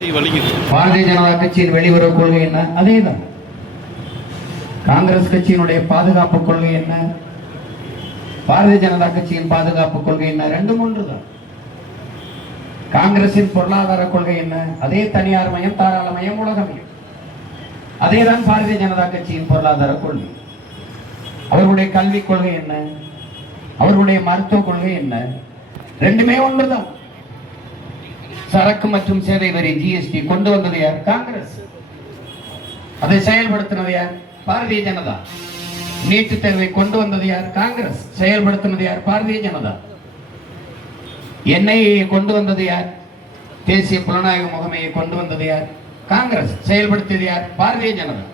பாரதிய ஜனதா கட்சியின் வெளியுறவு கொள்கை என்ன? அதேதான். காங்கிரஸ் கட்சியினுடைய பாதுகாப்பு கொள்கை என்ன? பாரதிய ஜனதா கட்சியின் பாதுகாப்பு கொள்கை என்ன? ரெண்டும் ஒன்றுதான். காங்கிரசின் பொருளாதார கொள்கை என்ன? அதே தனியார் மயம், தாராளமயம், உலகமயம். அதேதான் பாரதிய ஜனதா கட்சியின் பொருளாதார கொள்கை. அவர்களுடைய கல்விக் கொள்கை என்ன? அவர்களுடைய மருத்துவ கொள்கை என்ன? ரெண்டுமே ஒன்றுதான். சரக்கு மற்றும் சேவை வரி ஜிஎஸ்டி கொண்டு வந்தது யார்? காங்கிரஸ். அதை செயல்படுத்தினது யார்? பாரதிய ஜனதா. நீட்டு தேர்வை கொண்டு வந்தது யார்? காங்கிரஸ். செயல்படுத்தினது யார்? பாரதிய ஜனதா. என்ஐஏ கொண்டு வந்தது யார்? தேசிய புலனாய்வு முகமையை கொண்டு வந்தது யார்? காங்கிரஸ். செயல்படுத்தியது யார்? பாரதிய ஜனதா.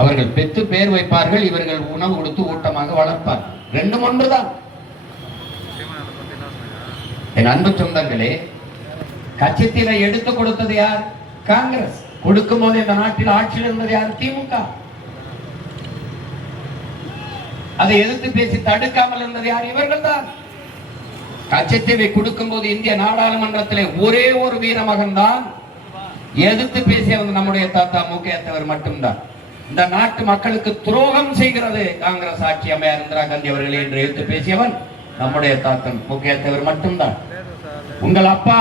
அவர்கள் பெற்று பேர் வைப்பார்கள், இவர்கள் உணவு கொடுத்து ஊட்டமாக வளர்ப்பார்கள். ரெண்டும் ஒன்றுதான். என் அன்பு சொந்தங்களே, கட்சித்தில எடுத்து கொடுத்தது யார்? காங்கிரஸ். கொடுக்கும் போது இந்த நாட்டில் ஆட்சியில் இருந்தது யார்? திமுக. அதை எதிர்த்து பேசி தடுக்காமல் இருந்தது யார்? இவர்கள் தான். கட்சித்தீவை கொடுக்கும் போது இந்திய நாடாளுமன்றத்திலே ஒரே ஒரு வீரமகன் தான் எதிர்த்து பேசியவர் நம்முடைய தாத்தா முக்கியத்தவர் மட்டும்தான். இந்த நாட்டு மக்களுக்கு துரோகம் செய்கிறது காங்கிரஸ் ஆட்சி, அம்மையார் இந்திரா காந்தி அவர்களே என்று எடுத்து பேசியவன் நம்முடைய தாத்தன் முக்கியத்தவர் மட்டும்தான். உங்கள் அப்பா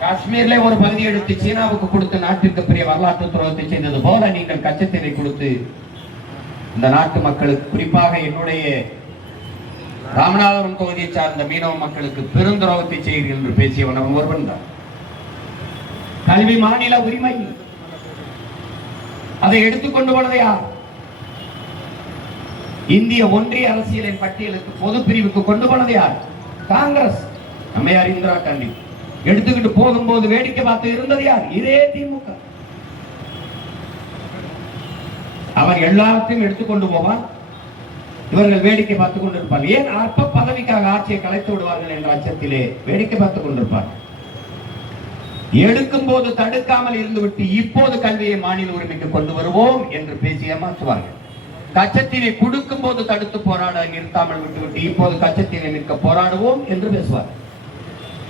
காஷ்மீர்ல ஒரு பகுதி எடுத்து சீனாவுக்கு கொடுத்து நாட்டிற்கு பெரிய வரலாற்று துரோகத்தை செய்தது போல நீங்கள் கச்சத்தீவை கொடுத்து இந்த நாட்டு மக்களுக்கு, குறிப்பாக என்னுடைய ராமநாதபுரம் தொகுதியை சார்ந்த மீனவ மக்களுக்கு பெருந்துரோகத்தை செய்கிறீர்கள் என்று பேசியவன் அவன் ஒருவன் தான். கல்வி மாநில உரிமை, அதை எடுத்துக்கொண்டு போனது யார்? இந்திய ஒன்றிய அரசியலின் பட்டியலுக்கு பொது பிரிவுக்கு கொண்டு போனது யார்? காங்கிரஸ், அம்மையார் இந்திரா காந்தி. எடுத்துக்கிட்டு போகும்போது வேடிக்கை பார்த்து இருந்தது யார்? இதே திமுக. அவர் எல்லாத்தையும் எடுத்துக்கொண்டு போவான், இவர்கள் வேடிக்கை பார்த்துக் கொண்டிருப்பார். ஏன்? அற்ப பதவிக்காக ஆட்சியை கலைத்து விடுவார்கள் என்ற அச்சத்திலே வேடிக்கை பார்த்துக் கொண்டிருப்பார். எடுக்கும் போது தடுக்காமல் இருந்துவிட்டு இப்போது கல்வியை மாநில உரிமைக்கு கொண்டு வருவோம் என்று பேசி ஏமாற்றுவார்கள். கச்சத்தீவை கொடுக்கும் போது தடுத்து போராட நிறுத்தாமல் விட்டுவிட்டு இப்போது கச்சத்தீவை நிற்க போராடுவோம் என்று பேசுவார்.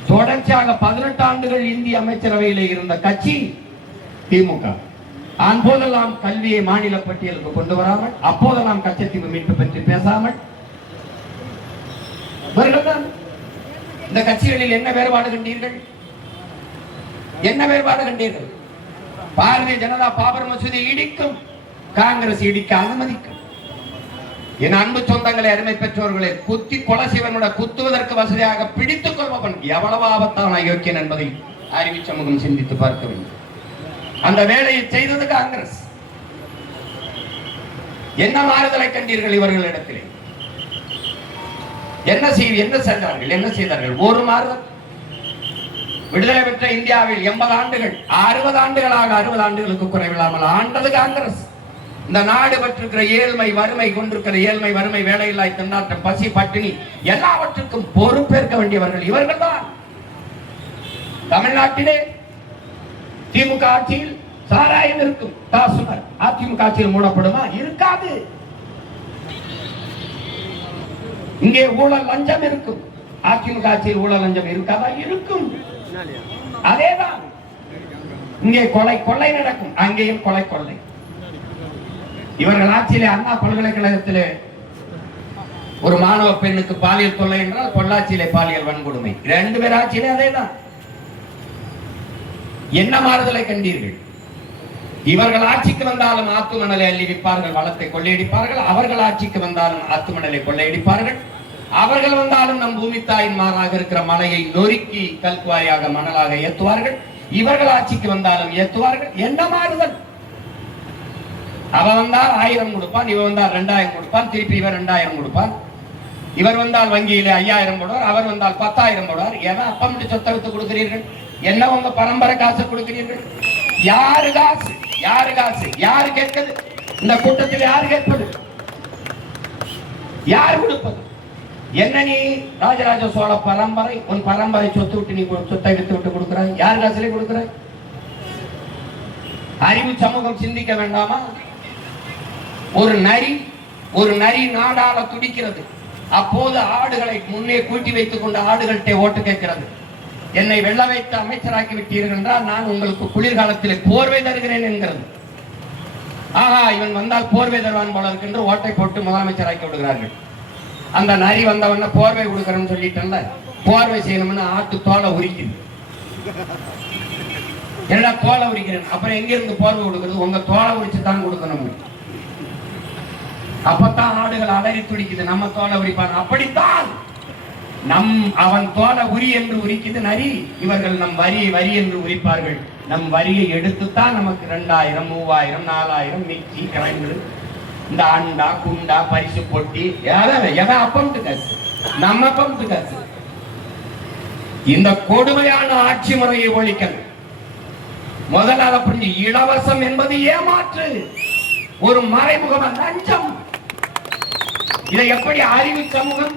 தொடர்ச்சியாக 18 ஆண்டுகள் இந்திய அமைச்சரவையில் இருந்த கட்சி திமுக. அப்போதெல்லாம் கல்வியை மாநில பட்டியலுக்கு கொண்டு வராமல், அப்போதெல்லாம் கச்சத்தீவு மீட்பு பற்றி பேசாமல், இந்த கட்சிகளில் என்ன வேறுபாடு கண்டீர்கள்? என்ன வேறுபாடு கண்டீர்கள்? பாரதிய ஜனதா பாபர் மசூதியை இடிக்கும், காங்கிரஸ் இடிக்க அனுமதிக்கும். என் அன்பு சொந்தங்களை, அருமை பெற்றோர்களை, குத்தி கொலை செய்வனோட குத்துவதற்கு வசதியாக பிடித்துக் கொள்பவன் எவ்வளவு ஆபத்தான யோக்கியன் என்பதை அறிவி சமூகம் சிந்தித்து பார்க்க வேண்டும். அந்த வேலையை செய்தது காங்கிரஸ். என்ன மாறுதலை கண்டீர்கள் இவர்களிடத்திலே? என்ன சென்றார்கள்? என்ன செய்தார்கள்? ஒரு மாறுதல். விடுதலை பெற்ற இந்தியாவில் 80 ஆண்டுகள், 60 ஆண்டுகளாக, 60 ஆண்டுகளுக்கு குறைவில்லாமல் ஆண்டது காங்கிரஸ். இந்த நாடு பெற்றிருக்கிற ஏழ்மை, வறுமை, கொண்டிருக்கிற ஏழ்மை, வறுமை, வேலையில்லா திண்டாட்டம், பசி, பட்டினி எல்லாவற்றுக்கும் பொறுப்பேற்க வேண்டியவர்கள் இவர்கள் தான். தமிழ்நாட்டிலே திமுக ஆட்சியில் சாராயம் இருக்கும், டாஸ்மாக். அதிமுக ஆட்சியில் மூடப்படுமா? இருக்காது. இங்கே ஊழல் லஞ்சம் இருக்கும், அதிமுக ஆட்சியில் ஊழல் லஞ்சம் இருக்காதா? இருக்கும். அதேதான். இங்கே கொள்ளை நடக்கும், அங்கேயும் கொள்ளை. இவர்கள் ஆட்சியிலே அண்ணா பல்கலைக்கழகத்திலே ஒரு மாணவ பெண்ணுக்கு பாலியல் தொல்லை என்றால் பொள்ளாச்சியிலே பாலியல் வன்கொடுமை. 2 பேர் ஆட்சியிலே அதேதான். என்ன மாறுதலை கண்டீர்கள்? இவர்கள் ஆட்சிக்கு வந்தாலும் ஆத்து மணலை அள்ளி விற்பார்கள், வளத்தை கொள்ளையடிப்பார்கள். அவர்கள் ஆட்சிக்கு வந்தாலும் ஆத்து மணலை கொள்ளையடிப்பார்கள். அவர்கள் வந்தாலும் நம் பூமி தாயின் மாறாக இருக்கிற மலையை நொறுக்கி கல்குவாயாக மணலாக ஏற்றுவார்கள். இவர்கள் ஆட்சிக்கு வந்தாலும் ஏற்றுவார்கள். என்ன மாறுதல்? அவன் வந்தால் 1000 கொடுப்பான், இவன் வந்தால் 2000 கொடுப்பான், திருப்பி இவர் 2000 கொடுப்பான். இவர் வந்தால் வங்கியிலே 5000 போடுவார், அவர் வந்தால் 10000 போடுவார். ஏன்னா அப்பம் சொத்தை விட்டு கொடுக்கிறீர்கள்? என்ன உங்க பரம்பரை காசு கொடுக்கிறீர்கள்? யாரு காசு? யாரு காசு? யாரு கேட்பது? இந்த கூட்டத்தில் யாரு கேட்பது? யார் கொடுப்பது? என்ன நீ ராஜராஜ சோழ பரம்பரை, உன் பரம்பரை சொத்து விட்டு நீ சொத்தை விட்டு விட்டு கொடுக்கிறாய்? யார் காசுலே கொடுக்கிறாய்? அறிவு சமூகம் சிந்திக்க வேண்டாமா? ஒரு நரி நாடால துடிக்கிறது. அப்போது ஆடுகளை முன்னே கூட்டி வைத்துக் கொண்டு ஆடுகள்கிட்ட ஓட்டு கேட்கிறது. என்னை வெள்ள வைத்து அமைச்சராக்கி விட்டீர்கள் என்றால் நான் உங்களுக்கு குளிர்காலத்தில் போர்வை தருகிறேன் என்கிறது. ஆஹா, இவன் வந்தால் போர்வை தருவான் போல இருக்கின்ற ஓட்டை போட்டு முதலமைச்சராக்கி விடுகிறார்கள். அந்த நரி வந்தவன போர்வை கொடுக்கறேன்னு சொல்லிட்டேன்ல, போர்வை செய்யணும்னு ஆட்டு தோலை உரிக்குது. என்னடா தோலை உரிக்கிறேன், அப்புறம் எங்க இருந்து போர்வை கொடுக்கிறது? உங்க தோலை உரிச்சு தான் கொடுக்கணும். அப்பத்தான் ஆடுகள் அலறி துடிக்குது, நம்ம தோலை உரிப்பான். அப்படித்தான் அவன் தோலை உரி என்று உரிக்குது நரி. இவர்கள் நம் வரியை வரி என்று உரிப்பார்கள். நம் வரியை எடுத்துத்தான் நமக்கு 2000, 3000, 4000 மிக்சி கிரைண்டர், இந்த அண்டா குண்டா பரிசு பொட்டி எதை அப்பம்ட்டு காசு, நம்ம அப்பம்ட்டு காசு. இந்த கொடுமையான ஆட்சி முறையை ஒழிக்கணும். முதலாவது புரிஞ்சு, இலவசம் என்பது ஏமாற்று, ஒரு மறைமுகம், லஞ்சம். இதை எப்படி அறிவு சமூகம்,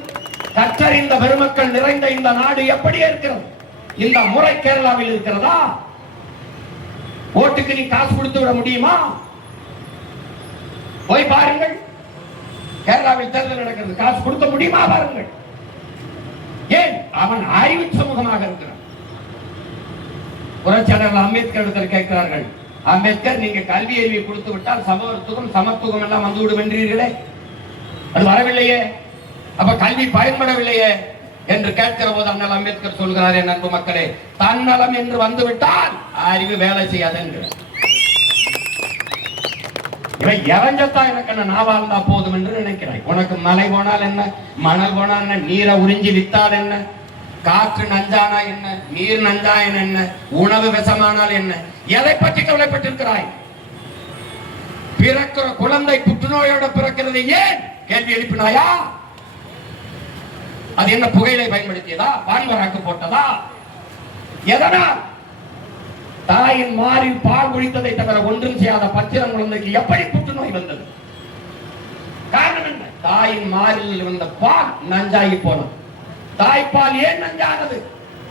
கற்றறிந்த பெருமக்கள் நிறைந்த இந்த நாடு எப்படி இருக்கிறது? இந்த முறை கேரளாவில் இருக்கிறதா? ஓட்டுக்கு நீ காசு கொடுத்து விட முடியுமா? போய் பாருங்கள், கேரளாவில் தேர்தல் நடக்கிறது, காசு கொடுக்க முடியுமா? பாருங்கள். ஏன்? அவன் அறிவு சமூகமாக இருக்கிறான். புரட்சியாளர்கள் அம்பேத்கர் இடத்தில் கேட்கிறார்கள், அம்பேத்கர், நீங்க கல்வி அறிவை கொடுத்து விட்டால் சமத்துவம் சமத்துவம் எல்லாம் வந்துவிடும் என்றீர்களே, அது வரவில்லையே, அப்ப கல்வி பயன்படவில்லையே என்று கேட்கிற போது அண்ணல் அம்பேத்கர் சொல்கிறார், என் அன்பு மக்களே, தன்னலம் என்று வந்துவிட்டால் அறிவு வேலை செய்யாது என்கிறார். இவன் இறஞ்சத்தான் எனக்கு என்ன நாவாழ்ந்தா போதும் என்று நினைக்கிறாய். உனக்கு மலை போனால் என்ன, மணல் போனால் என்ன, நீரை உறிஞ்சி வித்தால் என்ன, காற்று நஞ்சானா என்ன, நீர் நஞ்சாயன் என்ன, உணவு விஷமானால் என்ன, எதை பற்றி கவலைப்பட்டிருக்கிறாய்? பிறக்கிற குழந்தை புற்றுநோயோட பிறக்கிறது ஏன்? கேள்வி எழுப்பினாயா? அது என்ன புகையிலை பயன்படுத்தியதா, பான்பராக்கு போட்டதா, எதனால்? தாயின் மாறில் பால் குடித்ததை தவிர ஒன்றும் செய்யாத பச்சிளம் குழந்தைக்கு எப்படி புற்றுநோய் வந்தது? காரணம் என்ன? தாயின் மாறில் இருந்த பால் நஞ்சாகி போனது. தாய்ப்பால் ஏன் நஞ்சானது?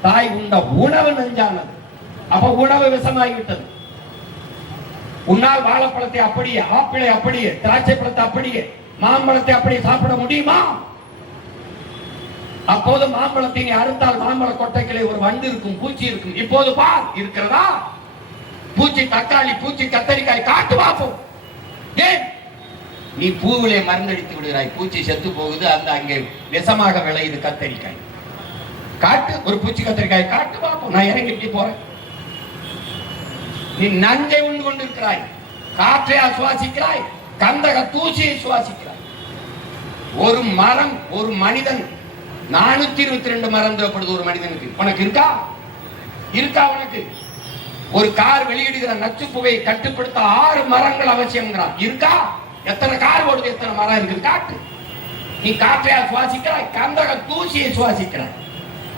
தாய் உண்ட உணவு நஞ்சானது. அப்ப உணவு விஷமாகிவிட்டது. உன்னால் வாழைப்பழத்தை அப்படியே, ஆப்பிளை அப்படியே, திராட்சை பழத்தை அப்படியே, மாம்பழத்தை அப்படியே சாப்பிட முடியுமா? அப்போது மாம்பழத்தை அறுத்தால் மாம்பழ கொட்டைகளை ஒரு வண்டு இருக்கும், பூச்சி இருக்கும். இப்போது பார், இருக்கிறதா? பூச்சி தக்காளி, பூச்சி கத்தரிக்காய், காட்டு பார்ப்போம். ஏன்? நீ பூவிலே மருந்தடித்து விடுகிறாய், பூச்சி செத்து போகுது, அந்த அங்கே விஷமாக விளையுது கத்தரிக்காய். காட்டு ஒரு பூச்சி கத்தரிக்காய், காட்டு பார்ப்போம். நான் இறங்கிட்டு போறேன். நீ நஞ்சை உண்டு கொண்டிருக்கிறாய், காற்றை சுவாசிக்கிறாய், கந்தக தூசியை சுவாசிக்கிறாய். ஒரு மரம், ஒரு மனிதன் 422 மரம் தேவைப்படுது ஒரு மனிதனுக்கு. உனக்கு இருக்கா? இருக்கா உனக்கு? ஒரு கார் வெளியிடுகிற நச்சு புகையை கட்டுப்படுத்த 6 மரங்கள் அவசியம்ங்கிறான். இருக்கா? எத்தனை கார் ஓடுது, எத்தனை மரம் இருக்குது? காட்டு. நீ காற்றையா சுவாசிக்கிறாய், கந்தக தூசியை சுவாசிக்கிறாய்.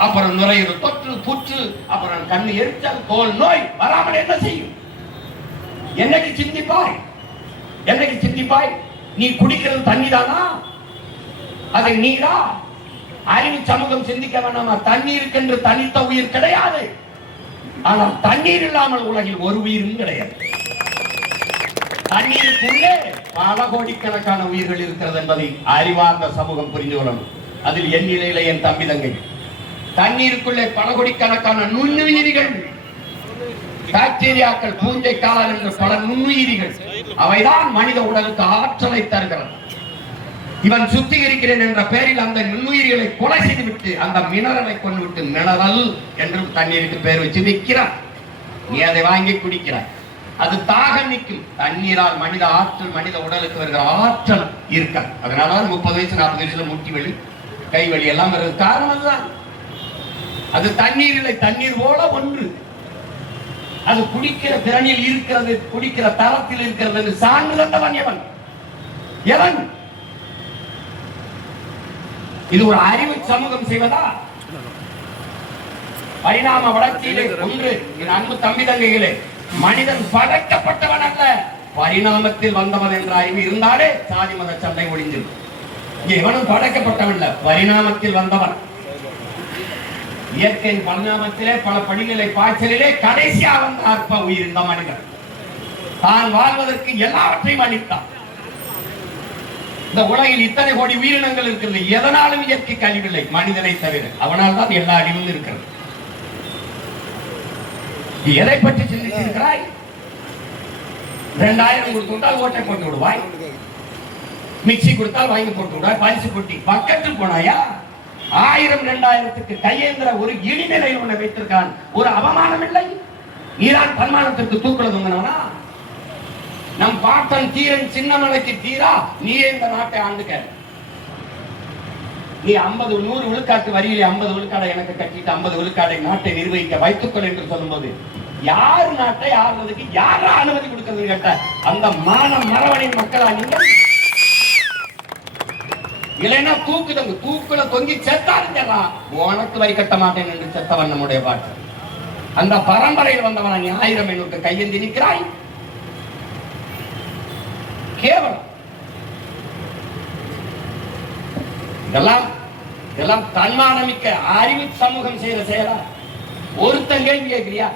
அப்புறம் நுரையீரல் தொற்று, புற்று, அப்புறம் கண்ணு எரிச்சல், தோல் நோய் வராமல் என்ன செய்யும்? என்னைக்கு சிந்திப்பாய்? என்னைக்கு சிந்திப்பாய்? நீ குடிக்கிறது தண்ணி தானா? அதை நீரா? அறிவு சமூகம் சிந்திக்க வேண்டாமா? தண்ணீருக்கு என்று தனித்த உயிர் கிடையாது. ஆனால் தண்ணீர் இல்லாமல் உலகில் ஒரு உயிரும் கிடையாது. தண்ணீருக்குள்ளே பல கோடிக்கணக்கான உயிர்கள் இருக்கிறது என்பதை அறிவார்ந்த சமூகம் புரிந்து கொள்ளணும். அதில் என் நிலையில என் தம்பி தங்கை. தண்ணீருக்குள்ளே பல கோடிக்கணக்கான நுண்ணுயிரிகள், பாக்டீரியாக்கள், பூஞ்சை காளான் என்ற பல நுண்ணுயிரிகள், அவைதான் மனித உடலுக்கு ஆற்றலை தருகிறது. இவன் சுத்திகரிக்கிறேன் என்ற பெயரில் அந்த நுண்ணுயிரிகளை கொலை செய்துவிட்டு அந்த மினரலை கொண்டு விட்டு மினரல் என்று தண்ணீருக்கு பெயர் வச்சு விற்கிறான். நீ அதை வாங்கி குடிக்கிறாய். அது தாகம் நிற்கும். தண்ணீரால் மனித ஆற்றல், மனித உடலுக்கு வருகிற ஆற்றல் இருக்காது. அதனால 30 வயசு 40 வயசுல முட்டி வலி, கை வலி எல்லாம் வருது. காரணம் தான் அது தண்ணீர் இல்லை. தண்ணீர் போல ஒன்று. அது குடிக்கிற திறனில் இருக்கிறது, குடிக்கிற தரத்தில் இருக்கிறது என்று சான்று தந்தவன் எவன்? எவன்? இது ஒரு அறிவு சமூகம் செய்வதா? பரிணாம வளர்ச்சியிலே ஒன்று. என் அன்பு தம்பி தங்கைகளே, மனிதன் படைக்கப்பட்டவன் அல்ல, பரிணாமத்தில் வந்தவன் என்ற அறிவு இருந்தாலே சாதி மத சண்டை ஒழிஞ்சு. எவனும் படைக்கப்பட்டவன் இல்ல, பரிணாமத்தில் வந்தவன். இயற்கையின் பரிணாமத்திலே பல படிநிலை பாய்ச்சலிலே கடைசியா வந்த அற்ப உயிர் இந்த மனிதன். தான் வாழ்வதற்கு எல்லாவற்றையும் அளித்தான். இந்த உலகில் இத்தனை கோடி உயிரினங்கள் இருக்கிறது. எதனாலும் இயற்கைக்கு அழிவில்லை, மனிதனை தவிர. அவனால் தான் எல்லா அழிவும் இருக்கிறது. எதை பற்றி சிந்தித்திருக்கிறாய்? 2000 கொடுத்து விட்டால் ஓட்டை போட்டு விடுவாய், மிக்சி கொடுத்தால் வாங்கி போட்டு விடுவாய், பரிசு பொட்டி பக்கத்தில் போனாயா? 1000 2000க்கு கையேந்திர ஒரு இழிநிலை உன்னை வைத்திருக்கான். ஒரு அவமானம் இல்லை? நீதான் தன்மானத்திற்கு தூக்குல தொங்கினவனா? நம் பாட்டன் தீரன் சின்னமலைக்கு தீரா நீயே இந்த நாட்டை ஆண்டுக்க. நீ 50 100 விழுக்காட்டு வரியிலே 50 விழுக்காடை எனக்கு கட்டிட்டு 50 விழுக்காடை நாட்டை நிர்வகிக்க வைத்துக்கொள் என்று சொல்லும்போது யார் நாட்டை ஆள்றதுக்கு யாரா அனுமதி கொடுக்கிறது கேட்ட அந்த மான மரவணின் மக்களா நீங்கள்? இல்லைன்னா தூக்குல தொங்கி செத்தாருங்கடா, உனக்கு வரி கட்ட மாட்டேன் என்று செத்தவன் நம்முடைய பாட்டு. அந்த பரம்பரையில் வந்தவன் நீ 1000 எண்ணுக்கு கையேந்தி நிற்கிறாய். கேவலம். இதெல்லாம் தன்மானமிக்க அறிவு சமூகம் செய்த செயலா? ஒருத்தன் கேள்வி கேட்கிறியா?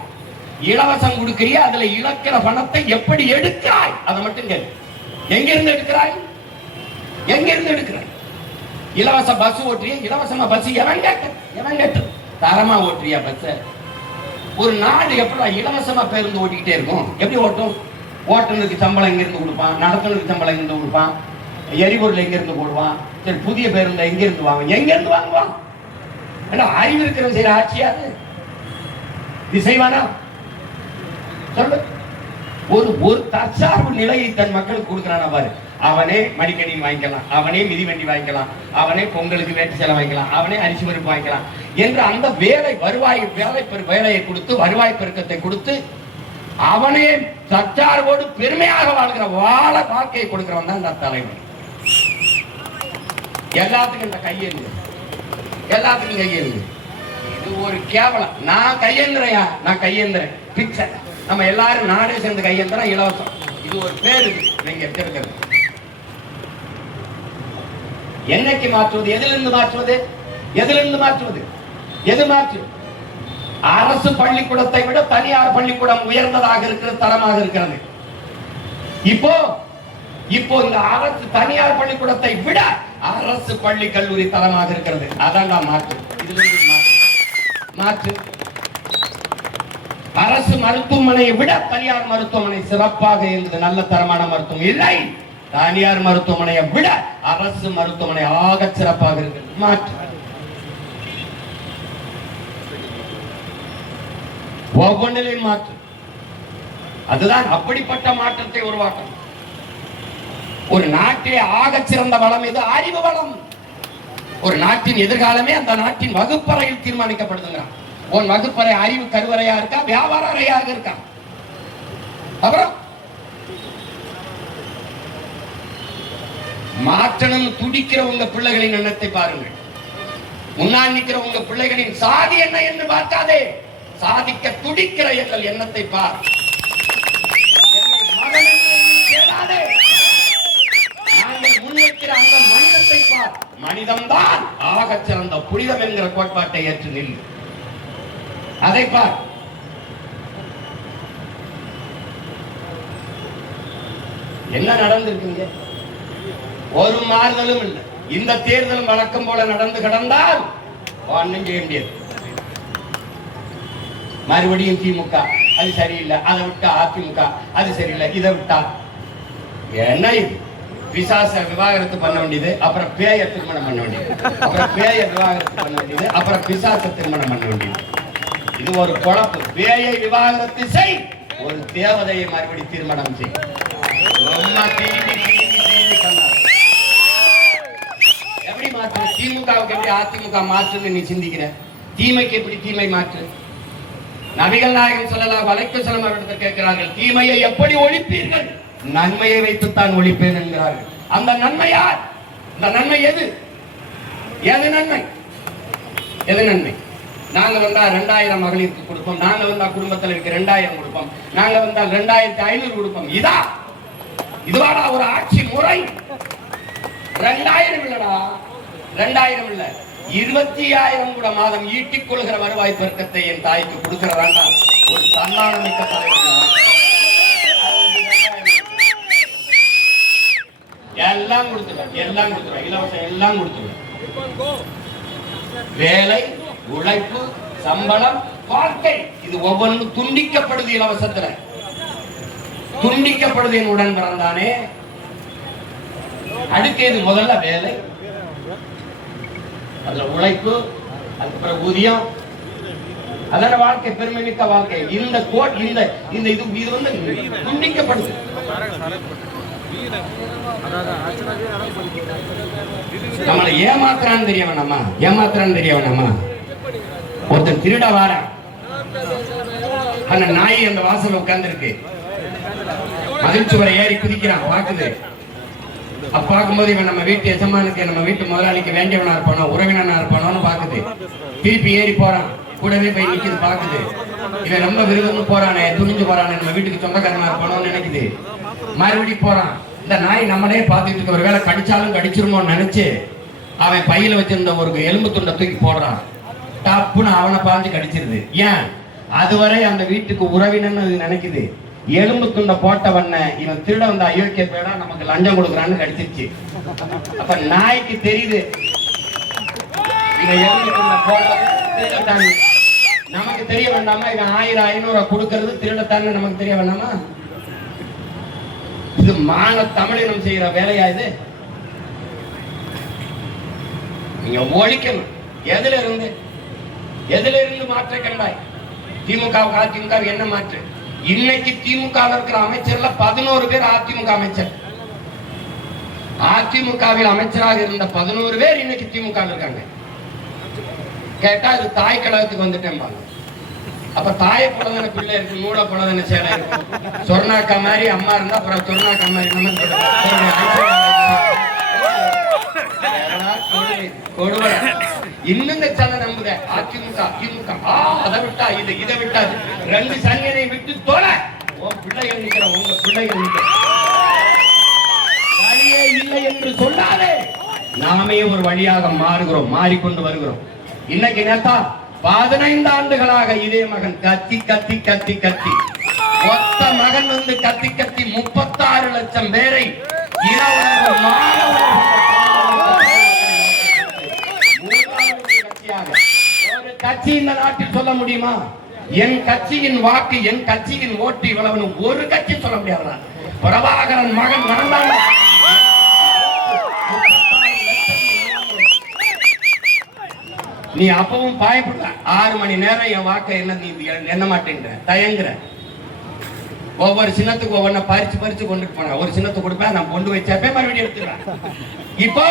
இலவசம் கொடுக்கிறியா? அதுல இழக்கிற பணத்தை எப்படி எடுக்கிறாய்? அதை மட்டும் கேள்வி. எங்கிருந்து எடுக்கிறாய்? எங்கிருந்து எடுக்கிறாய்? இலவச பஸ் ஓட்டுறியா? இலவசமா பஸ் எவன் கேட்டு தரமா ஓட்டுறியா பஸ்? ஒரு நாடு எப்படி இலவசமா பேருந்து ஓட்டிக்கிட்டே இருக்கும்? எப்படி ஓட்டும்? ஓட்டுநருக்கு சம்பளம் எங்கிருந்து கொடுப்பான், நடத்துனருக்கு சம்பளம் எங்கிருந்து கொடுப்பான், எரிபொருள் எங்கிருந்து போடுவான், சரி புதிய பேருந்து எங்கிருந்து வாங்குவான், எங்கிருந்து வாங்குவான்? அறிவு இருக்கிறவன் செய்யற ஆட்சியாது இது செய்வானா? சொல்லு. ஒரு தற்சார்பு நிலையை தன் மக்களுக்கு கொடுக்கிறான் பாரு. அவனே மடிக்கணி வாங்கிக்கலாம், அவனே மிதிவண்டி வாங்கிக்கலாம், அவனே பொங்கலுக்கு வேட்டு செலவு வாங்கிக்கலாம், அவனே அரிசி பருப்பு வாங்கிக்கலாம் என்று அந்த வேலையை கொடுத்து வருவாய் பெருக்கத்தை கொடுத்து அவனே தற்சார்போடு பெருமையாக வாழ்கிற வாழ்க்கையை கொடுக்கிறவன் தான் இந்த தலைவர். எல்லாத்துக்கும் இந்த கையெழுந்து, எல்லாத்துக்கும் கையெழுந்து. இது ஒரு கேவலம். நான் கையெழுந்துறையா? நான் கையெழுந்துறேன் பிச்சை. நம்ம எல்லாரும் நாடே சேர்ந்து கையெழுந்துறோம், இலவசம். இது ஒரு பேரு. நீங்க எடுத்திருக்கிறது என்னைக்கு மாற்றுவது? எதிலிருந்து மாற்றுவது? எதிலிருந்து மாற்றுவது? எது மாற்று? அரசு பள்ளிக்கூடத்தை விட தனியார் பள்ளிக்கூடம் உயர்ந்ததாக இருக்கிறது, தரமாக இருக்கிறது. இப்போ இந்த அரசு தனியார் பள்ளிக்கூடத்தை விட அரசு பள்ளி கல்லூரி தரமாக இருக்கிறது. அதான் மாற்று. இதிலிருந்து மாற்று. அரசு மருத்துவமனையை விட தனியார் மருத்துவமனை சிறப்பாக இருந்தது, நல்ல தரமான மருத்துவம் இல்லை. தனியார் மருத்துவமனையை விட அரசு மருத்துவமனை ஆக சிறப்பாக இருக்கிறது. மாற்று. ஒவ்வொன்றிலையும் மாற்று. அதுதான் அப்படிப்பட்ட மாற்றத்தை உருவாக்கணும். ஒரு நாட்டிலே ஆக சிறந்த வளம் எது? அறிவு வளம். ஒரு நாட்டின் எதிர்காலமே அந்த நாட்டின் வகுப்பறையில் தீர்மானிக்கப்படுதுங்கிறான். உன் வகுப்பறை அறிவு கருவறையா இருக்கா, வியாபார அறையாக இருக்கா? அப்புறம் மாற்றணும் துடிக்கிற உங்க பிள்ளைகளின் எண்ணத்தை பாருங்கள். முன்னால் நிற்கிற உங்க பிள்ளைகளின் சாதி என்ன என்று பார்க்காதே, சாதிக்க துடிக்கிற எங்கள் எண்ணத்தை பார். நாங்கள் முன்வைக்கிற அந்த மனிதத்தை பார். மனிதம்தான் ஆக சிறந்த புனிதம் என்கிற கோட்பாட்டை ஏற்று நில். அதை பார். என்ன நடந்திருக்குங்க? ஒரு மாறுதலும் இல்லை. இந்த தேர்தலும் வழக்கம் போல நடந்து கிடந்தால் ஒன்றும் செய்ய முடியாது. மறுபடியும் திமுக அது சரியில்லை, அதை விட்டா அதிமுக அது சரியில்லை, இதை விட்டா என்ன இது? பிசாச விவாகரத்து பண்ண வேண்டியது, அப்புறம் பேய திருமணம் பண்ண வேண்டியது, அப்புறம் பேய விவாகரத்து பண்ண வேண்டியது, அப்புறம் பிசாச திருமணம் பண்ண வேண்டியது. இது ஒரு குழப்பு. பேயை விவாகரத்து செய், ஒரு தேவதையை மறுபடி திருமணம் செய். எப்படி மாற்று? திமுகவுக்கு எப்படி அதிமுக மாற்றுன்னு நீ சிந்திக்கிற? தீமைக்கு எப்படி தீமை மாற்று? நபிகள் நாயகம் ஸல்லல்லாஹு அலைஹி வஸல்லம் அவர்கள் கேட்கிறார்கள், தீமையை எப்படி ஒழிப்பீர்கள்? நன்மையை வைத்துத்தான் ஒழிப்பேன் என்கிறார்கள். அந்த நன்மை யார்? இந்த நன்மை எது? எது நன்மை? எது நன்மை? நாங்க வந்தா 2000 மகளிருக்கு கொடுப்போம், நாங்க வந்தா குடும்பத்தில் இருக்க 2000 கொடுப்போம், நாங்க வந்தால் 2500 கொடுப்போம். இதுவாடா ஒரு ஆட்சி முறை? 2000 இல்லடா, 2000 இல்ல, 25000 கூட மாதம் ஈட்டிக் கொள்கிற வருவாய் பெருக்கத்தை என் தாய்க்கு கொடுக்கிறதாண்டா ஒரு தன்னானமிக்க தலைவர். எல்லாம் கொடுத்துருவேன், எல்லாம் கொடுத்துருவேன், இலவசம் எல்லாம் கொடுத்துருவேன். வேலை, உழைப்பு, சம்பளம், வாழ்க்கை இது ஒவ்வொன்றும் துண்டிக்கப்படுது. இலவசத்துல துண்டிக்கப்படுது. என் உடன் பிறந்தானே. அடுத்தது முதல்ல வேலை, அதுல உழைப்பு, அதுக்கப்புறம் ஊதியம். அதான வாழ்க்கை, பெருமை மிக்க வாழ்க்கை. இந்த இது வந்து துண்டிக்கப்படுது. நம்மளை ஏமாத்துறான்னு தெரிய வேணாமா? ஒருத்தன் திருட வார அந்த நாய் அந்த வாசல்ல உட்கார்ந்து இருக்கு. மகிழ்ச்சுவரை ஏறி குதிக்கிறான், பாக்குது. அப்ப பார்க்கும்போது இவன் நம்ம வீட்டு எஜமானுக்கு, நம்ம வீட்டு முதலாளிக்கு வேண்டியவனா இருப்பானோ, உறவினனா இருப்பானோன்னு பாக்குது. திருப்பி ஏறி போறான், கூடவே போய் நிக்குது, பாக்குது. இவன் ரொம்ப விருதுன்னு போறானே, துணிஞ்சு போறானே, நம்ம வீட்டுக்கு சொந்தக்காரனா இருப்பானோன்னு நினைக்குது. மறுபடியும் போறான். இந்த நாய் நம்மளே பார்த்துட்டு இருக்க, ஒரு வேலை கடிச்சாலும் கடிச்சிருமோன்னு நினைச்சு அவன் பையில வச்சிருந்த ஒரு எலும்பு துண்டை தூக்கி போடுறான். டப்புன்னு அவனை பாஞ்சு கடிச்சிருது. ஏன்? அதுவரை அந்த வீட்டுக்கு உறவினன்னு நினைக்குது. எலும்பு துண்டை போட்டவன இவன் திருட வந்த அயோக்கிய பேடா நமக்கு லஞ்சம் கொடுக்குறான்னு கடிச்சிருச்சு. அப்ப நாய்க்கு தெரியுது இவன் எலும்பு துண்டை போட்டவன் நமக்கு தெரிய வேண்டாமா? இவன் 1000-500 கொடுக்கறது திருடத்தான்னு நமக்கு தெரிய வேண்டாமா? இது மான தமிழினம் செய்யற வேலையா? இது நீங்க ஒழிக்கணும். எதுல இருந்து மாற்ற கண்டாய்? திமுக அதிமுக என்ன மாற்று? இன்னைக்கு திமுக இருக்கிற அமைச்சர்ல 11 பேர் அதிமுக அமைச்சர். அதிமுகவில் அமைச்சராக இருந்த 11 பேர் இன்னைக்கு திமுக இருக்காங்க. கேட்டா இது தாய் கழகத்துக்கு வந்துட்டேன். அப்ப தாயை போலதான பிள்ளை இருக்கு, நூலை போலதான சேலை இருக்கு. சொர்ணாக்கா மாதிரி அம்மா இருந்தா அப்புறம் சொர்ணாக்கா மாதிரி இன்னும் சேலை நம்புத. அதிமுக அதை விட்டா இது, இதை விட்டாது. 2 சனியனை விட்டு தொலை. பிள்ளைகள் நிக்கிற, உங்க பிள்ளைகள் நிக்கிற வழியே இல்லை என்று சொல்லாதே. நாமே ஒரு வழியாக மாறிக்கொண்டு வருகிறோம். இன்னைக்கு நேத்தா 15 ஆண்டுகளாக இதே மகன் கத்தி ஒத்த மகன் வந்து கத்தி 36 லட்சம் பேரை ஒரு கட்சி இந்த நாட்டில் சொல்ல முடியுமா? என் கட்சியின் வாக்கு, என் கட்சியின் ஓட்டு இவ்வளவு ஒரு கட்சி சொல்ல முடியாதா? பிரபாகரன் மகன் நடந்தாங்க. நீ அப்பவும் பயப்படுற. 6 மணி நேரம் என் வாக்க என்ன நீ எண்ண மாட்டேங்கிற, தயங்குற. ஒவ்வொரு சின்னத்துக்கு ஒவ்வொன்ன பறிச்சு கொண்டுட்டு போன. ஒரு சின்னத்தை கொடுப்பேன், நான் கொண்டு வச்சப்பே மறுபடியும் எடுத்துக்கிறேன். இப்போ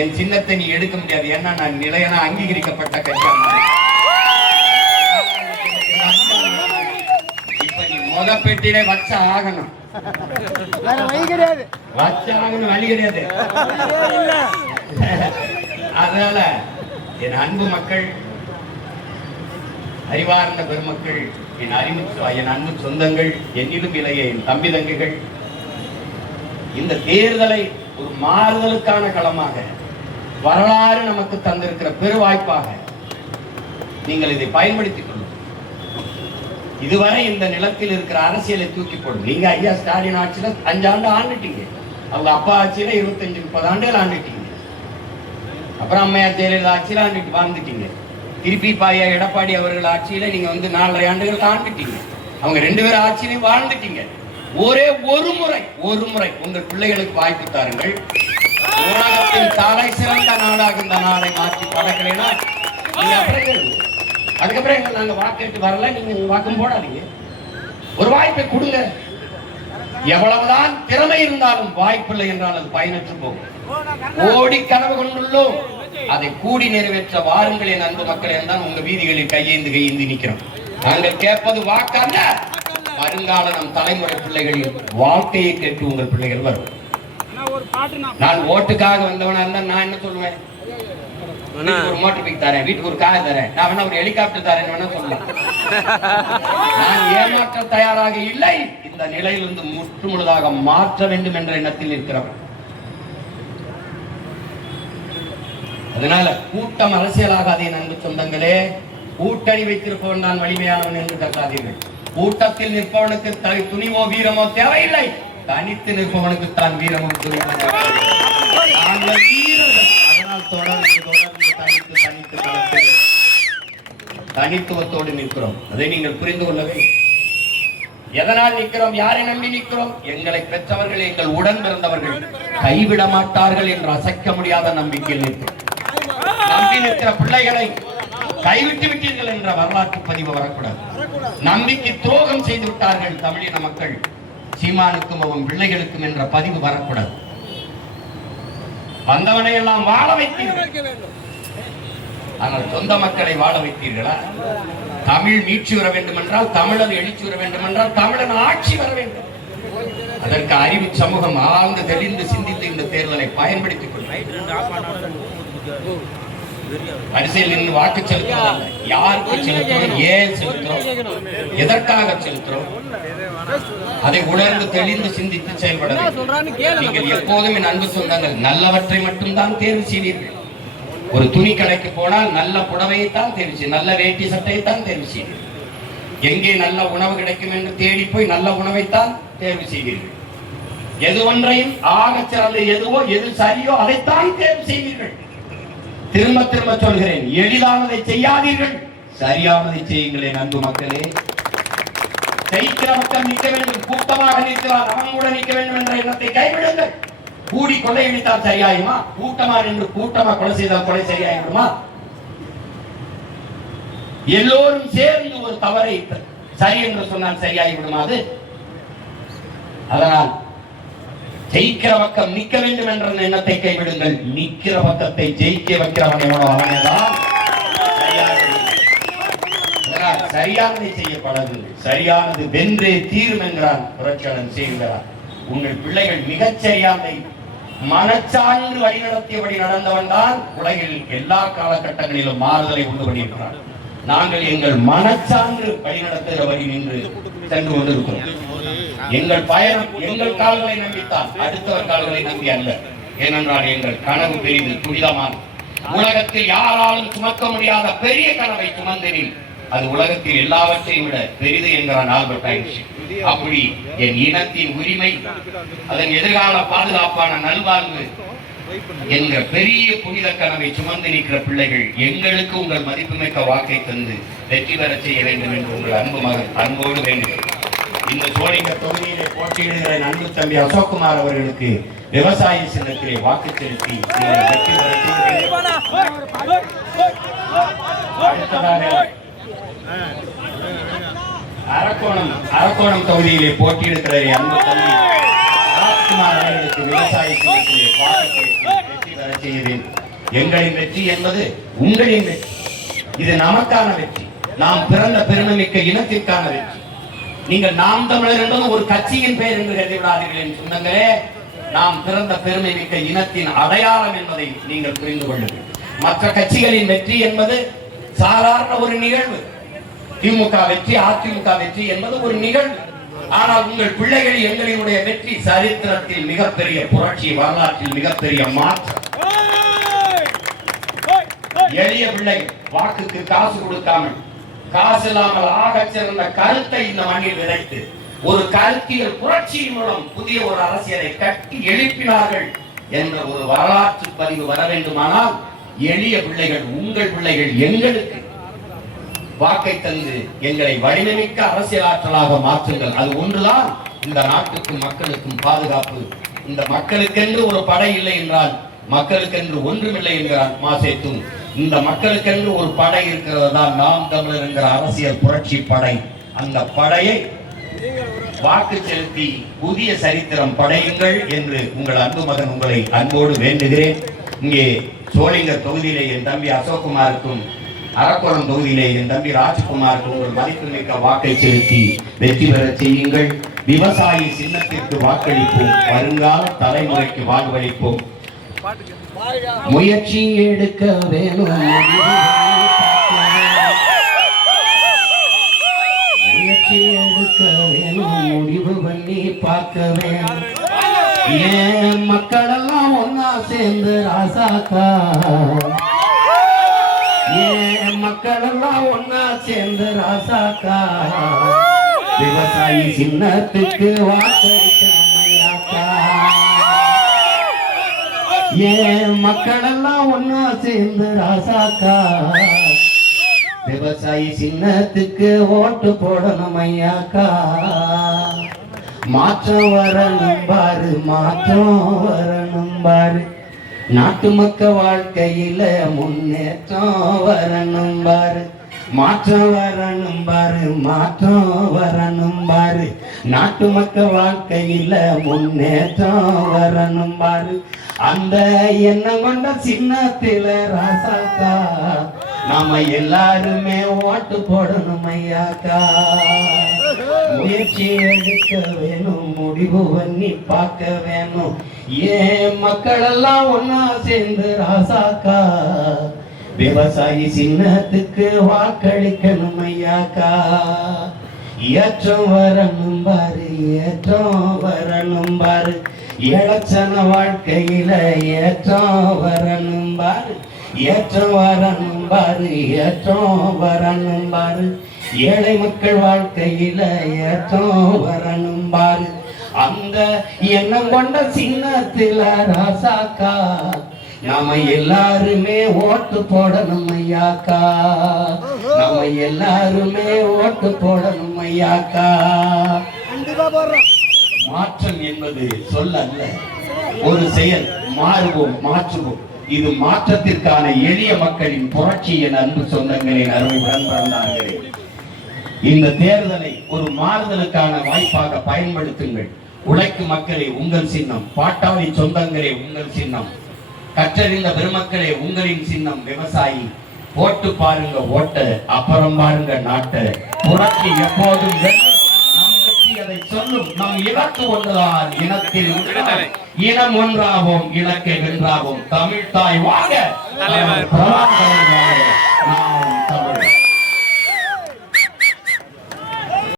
என் சின்னத்தை நீ எடுக்க முடியாது. ஏன்னா நான் நிலையான அங்கீகரிக்கப்பட்ட கட்சி. இப்ப நீ பெட்டியிலே வச்ச ஆகணும், வழி கிடையாது. அதனால என் அன்பு மக்கள், அறிவார்ந்த பெருமக்கள், என் அன்பு சொந்தங்கள், என்னிலும் இளைய என் தம்பி தங்கைகள், இந்த தேர்தலை ஒரு மாறுதலுக்கான களமாக, வரலாறு நமக்கு தந்திருக்கிற பெருவாய்ப்பாக நீங்கள் இதை பயன்படுத்திக் கொள்ளும். இதுவரை இந்த நிலத்தில் இருக்கிற அரசியலை தூக்கி போடும். நீங்க ஐயா ஸ்டாலின் ஆட்சியில 5 ஆண்டு ஆண்டுட்டீங்க, அவங்க அப்பா ஆட்சியில 25-30 ஆண்டுகள் ஆண்டுட்டீங்க. அப்புறம் அம்மையார் ஜெயலலிதா ஆட்சியில ஆண்டுட்டு வாழ்ந்துட்டீங்க. திருப்பி பாயா எடப்பாடி அவர்கள் ஆட்சியில நீங்க வந்து 4.5 ஆண்டுகள் ஆண்டுட்டீங்க. அவங்க 2 பேரும் ஆட்சியிலையும் வாழ்ந்துட்டீங்க. ஒரே ஒரு முறை உங்கள் பிள்ளைகளுக்கு வாய்ப்பு தாருங்கள். உலகத்தின் தலை சிறந்த நாடாக இந்த நாடை மாற்றி படக்கலைன்னா அதுக்கப்புறம் நாங்க வாக்கெட்டு வரல, நீங்க வாக்கம் போடாதீங்க. ஒரு வாய்ப்பை கொடுங்க. எவ்வளவுதான் திறமை இருந்தாலும் வாய்ப்பில்லை என்றால் அது பயனற்று போகும். கோடி கனவு கொண்டுள்ளோம், அதை கூடி நிறைவேற்ற வாருங்கள் என் அன்பு மக்கள் என்றால் உங்க வீதிகளில் கையேந்தி நிற்கிறோம். நாங்கள் கேட்பது வாக்காக வருங்கால நம் தலைமுறை பிள்ளைகளின் வாழ்க்கையை கேட்டு உங்கள் பிள்ளைகள் வரும். நான் ஓட்டுக்காக வந்தவனா இருந்தா நான் என்ன சொல்லுவேன்? ஒரு மோட்டர் பைக் தரேன், வீட்டுக்கு ஒரு கார் தரேன், நான் வேணா ஒரு ஹெலிகாப்டர் தரேன் வேணா சொல்லலாம். நான் ஏமாற்ற தயாராக இல்லை. இந்த நிலையிலிருந்து முற்றுமுழுதாக மாற்ற வேண்டும் என்ற எண்ணத்தில் இருக்கிறவன். அதனால கூட்டம் அரசியலாகாதே நண்பு சொந்தங்களே. கூட்டணி வைத்திருப்பவன் தான் வலிமையானவன் என்று கருதாதீர்கள். கூட்டத்தில் நிற்பவனுக்கு துணிவோ வீரமோ தேவையில்லை. தனித்து நிற்பவனுக்கு தான் வீரமும் துணிவோ தேவையில்லை. தனித்துவத்தோடு நிற்கிறோம். அதை நீங்கள் புரிந்து கொள்ளவே. எதனால் நிற்கிறோம்? யாரை நம்பி நிற்கிறோம்? எங்களை பெற்றவர்கள், எங்கள் உடன் பிறந்தவர்கள் கைவிட மாட்டார்கள் என்ற அசைக்க முடியாத நம்பிக்கையில் நிற்கிறோம். நம்பி நிற்கிற பிள்ளைகளை கைவிட்டு விட்டீர்கள் என்ற வரலாற்று பதிவு வரக்கூடாது. நம்பிக்கை துரோகம் செய்து விட்டார்கள் தமிழின மக்கள் சீமானுக்கும் அவன் பிள்ளைகளுக்கும் என்ற பதிவு வரக்கூடாது. வந்தவனை எல்லாம் வாழ வைத்தீர்கள், ஆனால் சொந்த மக்களை வாழ வைத்தீர்களா? தமிழ் மீட்சி வர வேண்டும் என்றால், தமிழன் எழுச்சி வர வேண்டும் என்றால், தமிழன் ஆட்சி வர வேண்டும். அதற்கு அறிவு சமூகம் ஆழ்ந்து தெளிந்து சிந்தித்து இந்த தேர்தலை பயன்படுத்திக் கொள்ளும். வரிசையில் நின்று வாக்கு செலுத்துறோம், யாருக்கு செலுத்துறோம், ஏன் செலுத்துறோம், எதற்காக செலுத்துறோம், அதை உணர்ந்து தெளிந்து சிந்தித்து செயல்பட. நீங்கள் எப்போதும் என் அன்பு சொந்தங்கள் நல்லவற்றை மட்டும்தான் தேர்வு செய்வீர்கள். ஒரு துணி கடைக்கு போனால் நல்ல புடவையைத்தான் தேர்வு செய்ய, நல்ல வேட்டி சட்டையைத்தான் தேர்வு செய்வீர்கள். எங்கே நல்ல உணவு கிடைக்கும் என்று தேடி போய் நல்ல உணவைத்தான் தேர்வு செய்வீர்கள். எது ஒன்றையும் ஆக சிறந்த எதுவோ எது சரியோ அதைத்தான் தேர்வு செய்வீர்கள். திரும்ப திரும்ப சொல்கிறேன், எளிதானதை செய்யாதீர்கள், சரியானதை செய்யுங்களேன். அன்பு மக்களே, ஜெயிக்கிற மக்கள் நிற்க வேண்டும், கூட்டமாக நிற்கிறார், அவன் கூட நிற்க வேண்டும் என்ற எண்ணத்தை கைவிடுங்கள். கூடி கொள்ளையடித்தால் சரியாயுமா? கூட்டமா நின்று கூட்டமா கொலை செய்தால் கொலை சரியாயிடுமா? எல்லோரும் சேர்ந்து ஒரு தவறை சரி என்று சொன்னால் சரியாகிவிடுமா? அது அதனால் ஜெயிக்கிற பக்கம் நிற்க வேண்டும் என்ற எண்ணத்தை கைவிடுங்கள். நிற்கிற பக்கத்தை ஜெயிக்க வைக்கிறவன் எவனோ அவனேதான் சரியானதை செய்யப்படாது. சரியானது வென்றே தீரும் என்கிறான் புரட்சியாளன் செய்கிறார். உங்கள் பிள்ளைகள் மிகச் சரியானதை மனச்சான்று வழிநடத்தியபடி நடந்தவன் தான் உலகில் எல்லா காலகட்டங்களிலும் மாறுதலை உண்டு பண்ணியிருக்கிறார். நாங்கள் எங்கள் மனச்சான்று வழிநடத்துகிறபடி நின்று சென்று கொண்டிருக்கிறோம். எங்கள் பயணம் எங்கள் கால்களை நம்பித்தான், அடுத்தவர் கால்களை நம்பி அல்ல. ஏனென்றால் எங்கள் கனவு பெரிது, துரிதமான, உலகத்தில் யாராலும் சுமக்க முடியாத பெரிய கனவை சுமந்தனில் அது உலகத்தில் எல்லாவற்றையும் விட பெரிது என்கிறான் ஆல்பர்ட் ஐன்ஸ்டீன். அப்படி என் இனத்தின் உரிமை, அதன் எதிர்கால பாதுகாப்பான நல்வாழ்வு என்கிற பெரிய புனித கனவை சுமந்து நிற்கிற பிள்ளைகள் எங்களுக்கு உங்கள் மதிப்புமிக்க வாக்கை தந்து வெற்றி பெற செய்ய வேண்டும் என்று உங்கள் அன்போடு வேண்டும். இந்த சோளிங்கர் தொகுதியிலே போட்டியிடுகிற அன்பு தம்பி அசோக்குமார் அவர்களுக்கு விவசாய சின்னத்திலே வாக்கு செலுத்தி வெற்றி பெற அரக்கோணம் தொகுதியிலே போட்டியிடுகிற அன்பு தம்பி ராஜ்குமார் அவர்களுக்கு விவசாய சின்னத்திலே வாக்கு செலுத்தி வெற்றி பெற செய்கிறேன். எங்களின் வெற்றி என்பது உங்களின் வெற்றி. இது நமக்கான வெற்றி, நாம் பிறந்த பெருமைமிக்க இனத்திற்கான வெற்றி. நீங்கள் நாம் தமிழர் என்பது ஒரு கட்சியின் பெயர் என்று கருதிவிடாதீர்கள் என் சொந்தங்களே. நாம் பிறந்த பெருமை மிக்க இனத்தின் அடையாளம் என்பதை நீங்கள் புரிந்து கொள்ளுங்கள். மற்ற கட்சிகளின் வெற்றி என்பது சாதாரண ஒரு நிகழ்வு. திமுக வெற்றி, அதிமுக வெற்றி என்பது ஒரு நிகழ்வு. ஆனால் உங்கள் பிள்ளைகள் எங்களினுடைய வெற்றி சரித்திரத்தில் மிகப்பெரிய புரட்சி, வரலாற்றில் மிகப்பெரிய மாற்றம். எளிய பிள்ளைகள் வாக்குக்கு காசு கொடுக்காமல், காசு இல்லாமல் ஆகச் சிறந்த கருத்தை இந்த மண்ணில் விதைத்து ஒரு கருத்தியல் புரட்சியின் மூலம் புதிய ஒரு அரசியலை கட்டி எழுப்பினார்கள் என்ற ஒரு வரலாற்று பதிவு வர வேண்டுமானால் எளிய பிள்ளைகள், உங்கள் பிள்ளைகள் எங்களுக்கு வாக்கை தந்து எங்களை வலிமைமிக்க அரசியலாற்றலாக மாற்றுங்கள். அது ஒன்றுதான் இந்த நாட்டுக்கும் மக்களுக்கும் பாதுகாப்பு. இந்த மக்களுக்கென்று ஒரு படை இல்லை என்றால் மக்களுக்கென்று ஒன்றுமில்லை என்கிறான் மாசேத்தும். இந்த மக்களுக்கென்று ஒரு படை இருக்கிறது தான் நாம் தமிழர் என்கிற அரசியல் புரட்சி படை. அந்த படையை வாக்கு செலுத்தி புதிய சரித்திரம் படையுங்கள் என்று உங்கள் அன்பு மகன் உங்களை அன்போடு வேண்டுகிறேன். இங்கே சோளிங்கர் தொகுதியிலே என் தம்பி அசோக்குமாருக்கும், அரக்கோணம் தொகுதியிலே என் தம்பி ராஜ்குமாருக்கும் உங்கள் மதிப்புமிக்க வாக்கை செலுத்தி வெற்றி பெற செய்யுங்கள். விவசாயி சின்னத்திற்கு வாக்களிப்போம், வருங்கால தலைமுறைக்கு வாழ்வளிப்போம். முயற்சி எடுக்க வேணும், முயற்சி எடுக்க வேணும், முடிவு பண்ணி பார்க்க வேணும். ஏன் மக்கள் எல்லாம் ஒன்னா சேர்ந்து ராசாக்கா, ஏன் மக்கள் எல்லாம் ஒன்னா சேர்ந்து ராசாக்கா, விவசாயி சின்னத்துக்கு வாக்களிக்கணும். ஏன் மக்கள் எல்லாம் ஒன்னா சேர்ந்து ராசாக்கா, விவசாயி சின்னத்துக்கு ஓட்டு போடணும் ஐயாக்கா. மாற்றம் வரணும் பாரு, மாற்றம் வரணும் பாரு. நாட்டு மக்க வாழ்க்கையில முன்னேற்றம் வரணும் பாரு. மாற்றம் வரணும் பாரு, மாற்றம் வரணும் பாரு. நாட்டு மக்க வாழ்க்கையில முன்னேற்றம் வரணும் பாரு. அந்த எண்ணம் கொண்ட சின்னத்தில ராசாக்கா நாம எல்லாருமே ஓட்டு போடணும் ஐயாக்கா. முயற்சி எடுக்க வேணும், முடிவு பண்ணி பார்க்க வேணும். ஏன் மக்கள் எல்லாம் ஒன்னா சேர்ந்து ராசாக்கா விவசாயி சின்னத்துக்கு வாக்களிக்கணும் ஐயாக்கா. ஏற்றம் வரணும் பாரு, ஏற்றம் வரணும் பாரு. இளச்சன வாழ்க்கையில ஏற்றம் வரணும் பாரு, ஏற்றம் வரணும் பாரு, ஏற்றம் வரணும் பாரு. ஏழை மக்கள் வாழ்க்கையில ஏற்றம் வரணும் பாரு. அந்த எண்ணம் கொண்ட சின்னத்தில ராசாக்கா நாம எல்லாருமே ஓட்டு போடணும் ஐயாக்கா. நாம எல்லாருமே ஓட்டு போடணும் ஐயாக்கா. மாற்றம் என்பது சொல்ல அல்ல, ஒரு செயல். மாறுவோம், மாற்றுவோம். இது மாற்றத்திற்கான எளிய மக்களின் புரட்சி என அன்பு சொந்தங்களின் அருமை உடன்பிறந்தார்களே, இந்த தேர்தலை ஒரு மாறுதலுக்கான வாய்ப்பாக பயன்படுத்துங்கள். உழைக்கும் மக்களே உங்கள் சின்னம், பாட்டாளி சொந்தங்களே உங்கள் சின்னம், கற்றறிந்த பெருமக்களே உங்களின் சின்னம் விவசாயி. போட்டு பாருங்க ஓட்ட, அப்புறம் பாருங்க நாட்ட. புரட்சி எப்போதும் வெல்லும். நம் வெற்றி அதை சொல்லும். நம் இலக்கு ஒன்றுதான், இனத்தில் இனம் ஒன்றாவோம், இலக்கை வென்றாவோம். தமிழ் தாய் வாங்க, நாம்